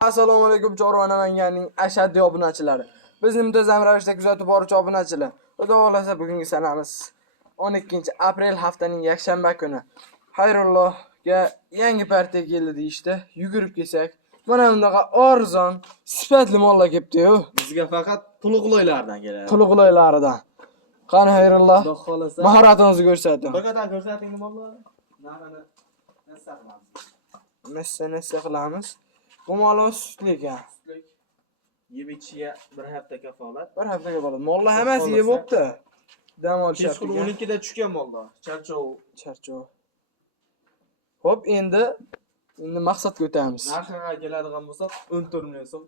Assalomu alaykum Chorva Namanganning ashaddiy obunachilari. Bizni muntazam ravishda kuzatib boruvchi obunachilar. Xudo xolasa bugungi sanamiz 12-aprel haftaning yakshanba kuni. Xayrullohga yangi partiya keldi deyishdi. Yugurib kelsak, mana bundaqa arzon, sifatli mollar kelibdi-yu. Bizga faqat pulug'loylardan keladi. Pulug'loylaridan. Qani Xayrulloh, Xudo xolasa. mahoratingizni ko'rsating. Bir qadar ko'rsating nimalarni? Narxini Nassa qilamiz. Bu molimiz sutli ekan. Sutlik. Yeb ichiga bir hafta kafolat. Bir haftaga bo'ladi. Mollar hammasi yeb bo'pti. Dam olishyapti. Kechqurun 12 da tushgan mollar. Charchov. Xo'p, endi maqsadga o'tamiz. Narxiga keladigan bo'lsak 14 million so'm.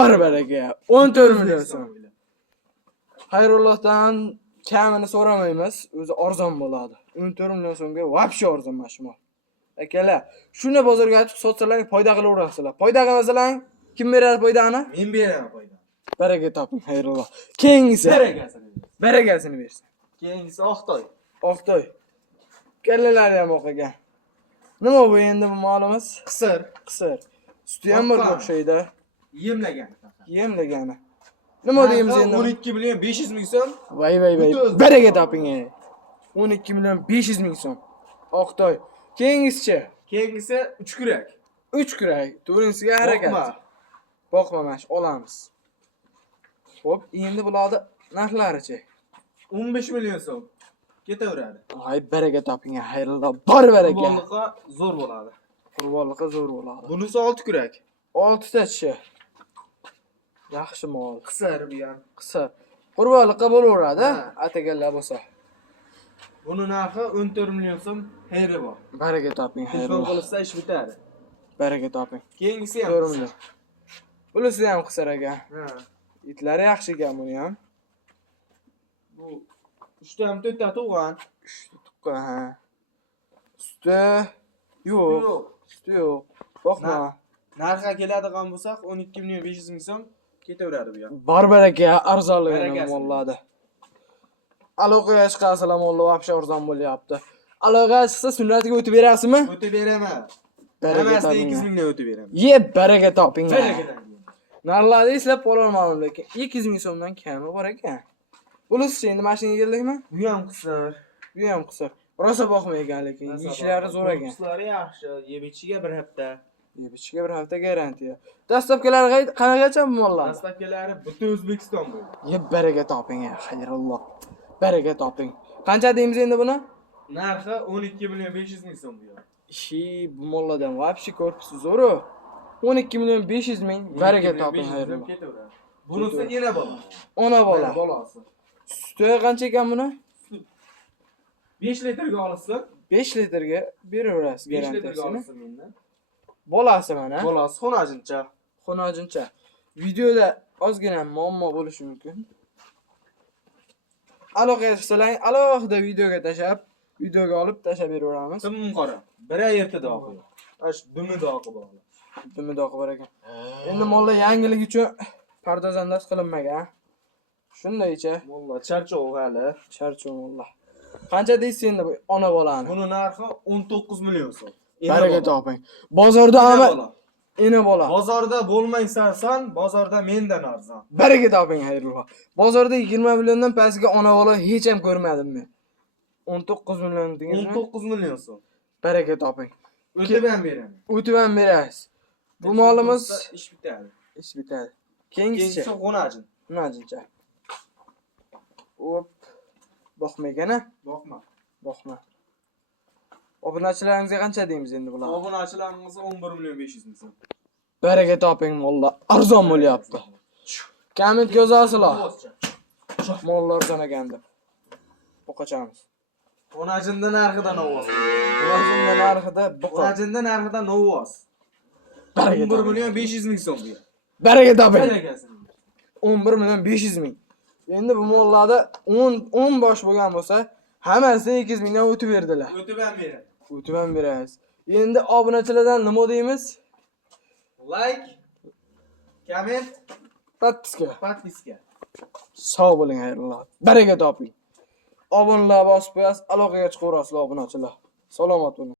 Baraka 14 million so'm. Xayrullohdan kamini so'ramaymiz, o'zi arzon bo'ladi. 14 million so'mga vobshe arzon mashmol. Akalar, shuni bozorga aytib sotsalar foyda qilaverasizlar. Foyda qilmasalar, kim beradi foydani? Men beraman foydani. Baraka toping, Xayrulloh. Keyingisi barakasini bersin. Keyingisi Oqtoy. Oqtoy. Kallalari ham o'qigan. Nima bu endi bu molimiz? Qisir. Suti ham bor o'xshaydi. Yemlagan. Yemlagani. Nima deymiz endi? 12 million 500 ming so'm. Voy. Baraka toping. 12 million 500 ming so'm. Oqtoy. Keyingisi 3 kurak. 3 kurak. To'rinsiga harakat. Boqmamash olamiz. Xo'p, endi bularni narxlari-chi? 15 million so'm. Ketaveradi. Voy, baraka toping, Xayrulloh. Bor baraka. Qurbonliqqa zo'r bo'ladi. Qurbonliqqa zo'r bo'ladi. Bunisi 6 kurak. 6 tachi. Yaxshi mol. Qisir bu ham. Qisqa. Qurbonliqqa bo'laveradi, ataganlar bo'lsa. Buni narxi 14 million so'm heyri bor. Baraka toping, Telefon Xayrulloh. qilsa ish bitadi. Baraka toping. Keyingisi ham 4 million. Bunisi ham qisar ekan. Ha. Itlari yaxshi ekan buni ham. Bu 3 ta ham 4 ta tug'an. Tuqqan, ha. Suti yo'q. Suti yo'q. Boqma. Narxga keladigan bo'lsak 12 million 500 ming so'm ketaveradi bu ham. Bor baraka, arzonligini Barakasi. molladi. Aloqaga chiqasizlar, mollar vobshe arzon bo'lyapti. Aloqaga chiqsa sunnatiga o'tib berasizmi? O'tib beraman. Baraka Hammasini toping. 200 mingdan o'tib beraman. Baraka toping. Barakadan. Narxlarni eslab qololmadim lekin 200 ming so'mdan kami bor ekan. Bunisi endi mashinaga keldikmi? Bu ham qisir. Bu ham qisqa. Rosa boqmay ekan lekin ishlari zo'r ekan. Ishlari yaxshi. Yeb ichiga bir hafta. Yebishiga bir hafta garantiya. Dastlabkilari qanaqacha bu mollar? Dastlabkilari butun O'zbekiston bo'ylab. Baraka toping, Xayrulloh. Baraka toping. Qancha deymiz endi buni? Narxi 12 million 500 ming so'm bu ham. Bu mollardan vobshe korpusi zo'r-ku. 12 million 500 ming. Baraka toping, Xayrulloh. Ketaveradi. Bunisi ena bola. Ona bola. Bolasi. Suti qancha ekan buni? 5 litrga olsa, 5 litrga beraverasiz 5 litrga garantiyasini. olsa mendan. Bolasi mana. Bolasi xonajincha. Xonajincha. Videoda ozgina muammo bo'lishi mumkin. Aloqaga chiqsalar, alohida videoga olib tashlab beraveramiz. Tim qora. Bir yerda oqi. Ash dumida oqi bor. Dumida oqib bor ekan. Endi mollar yangilik uchun pardozandas qilinmagan. Shundaycha. Mollar charchov hali. Charchov mollar. Qancha deysiz endi bu ona bolani? Buni narxi 19 million so'm. Baraka toping. Bozorda ham ena bola. Bozorda bo'lmaysan, bozorda mendan arzon. Baraka toping, Xayrulloh. Bozorda 20 milliondan pastga ona bola hech ham ko'rmadim men. 19 million degizmi? 19 million so'm. Baraka toping. O'tib ham beraman. O'tib ham berasiz. Bu molimiz ish bitadi. ish bitadi. Keyingisi xonajin. xonajincha. Hop. Boqmaygana? Boqma. Obunachilaringizga qancha deymiz endi bular? Obunachilarimizga 11 million 500 ming so'm. Baraka toping, mollar arzon bo'lyapti. Komment yozasizlar. Mollar sanaganda. O'qachamiz. Xonajinda narxidan ovoz. Xonajinda narxida buqa. Xonajinda narxidan ovoz. Baraka 11 million 500 ming so'm bu. Baraka toping. Barakasi. 11 million 500 ming. Endi bu mollarda 10 bosh bo'lgan bo'lsa, hammasi 200 mingdan o'tib berdilar. O'tib ham beradi. O'tib ham berasiz. Endi obunachilardan nima deymiz? Like, comment, Podpiska. Sog' bo'ling, Xayrulloh. Baraka toping. Obunalar bosib qo'yasiz, aloqaga chiqaverasizlar obunachilar. Salomat bo'ling.